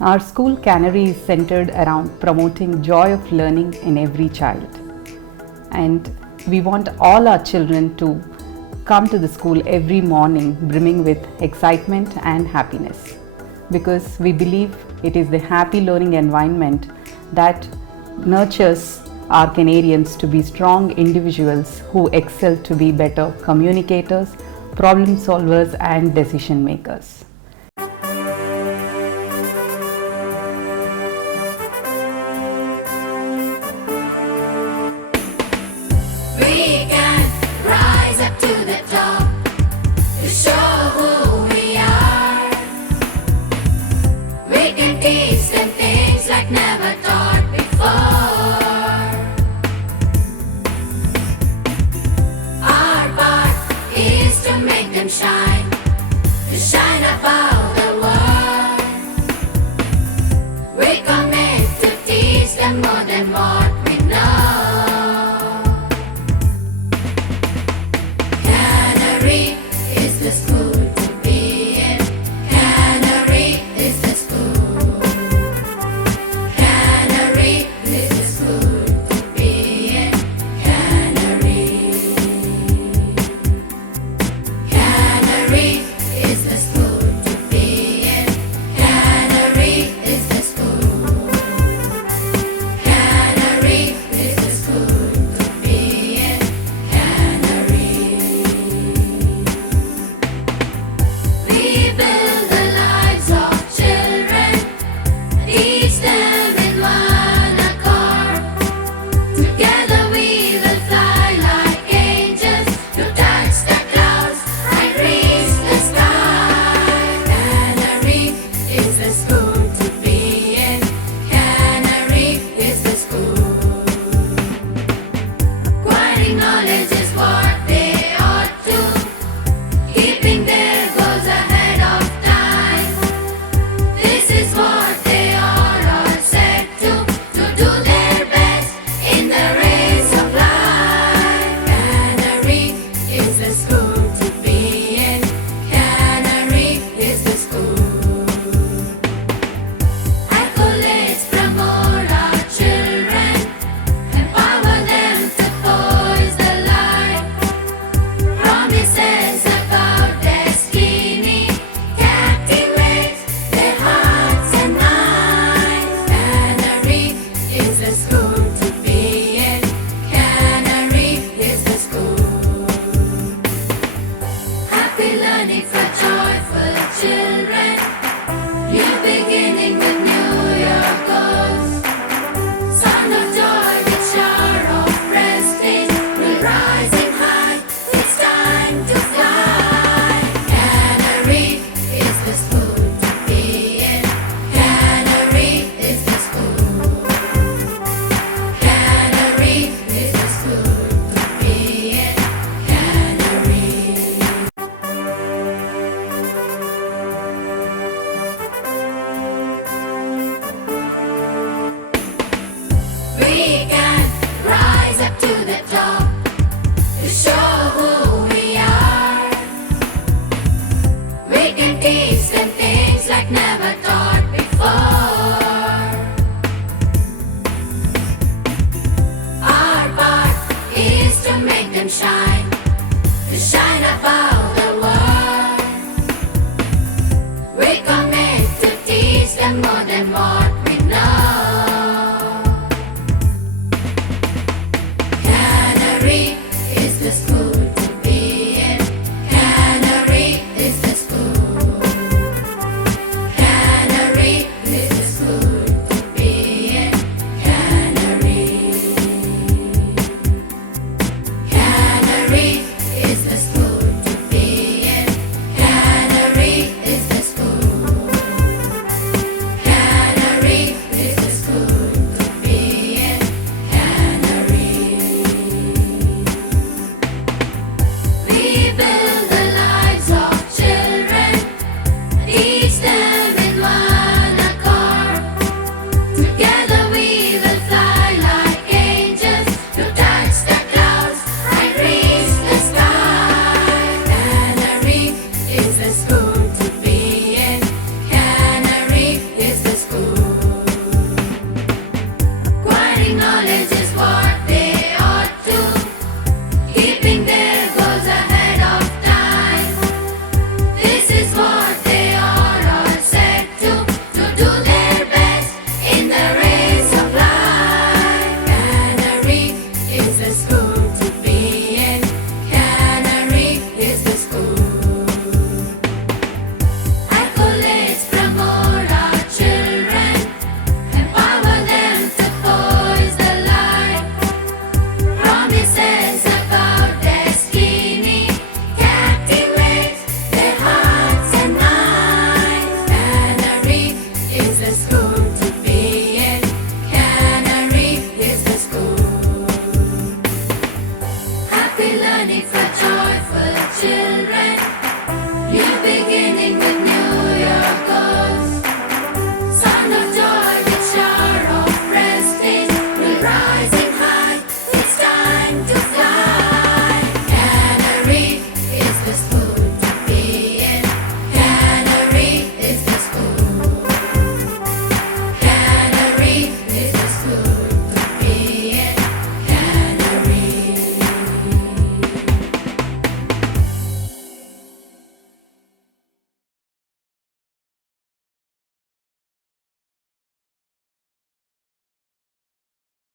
Our school Canary is centered around promoting joy of learning in every child. And we want all our children to come to the school every morning brimming with excitement and happiness, because we believe it is the happy learning environment that nurtures our Canarians to be strong individuals who excel to be better communicators, problem solvers and decision makers. We can rise up to the top to show who we are. We can teach them things like never taught before. Our part is to make them shine, to shine above the world. We commit to teach them more than what we know. Canary is the school to be in. Canary is the school. Canary is the school to be in. Canary. Canary is the school to be in. Canary is the school. Canary is the school to be in. Canary. We build the lives of children, teach them in one accord. Together we will fly like angels to touch the clouds and reach the sky. Canary is the school to be in. Canary is the school. Acquiring knowledge is what they ought to, keeping their goals ahead of time. This is what they are set to do their best in the race of life. Canary is the school to be in. Canary is the school. Accolades promote our children, empower them to poise the light. Promises about destiny captivate their hearts and minds. Canary is the school to be in. Canary is the school. Happy learning for joyful children. New beginning with New Year goals. Sound of joy with shower of prestige. We're rising high. It's time to fly. Canary is the school to be in. Canary is the school. Canary is the school to be in. Canary. We can rise up to the top to show who we are. We can teach them things like never taught before. Our part is to make them shine, to shine above the world. We commit to teach them more than what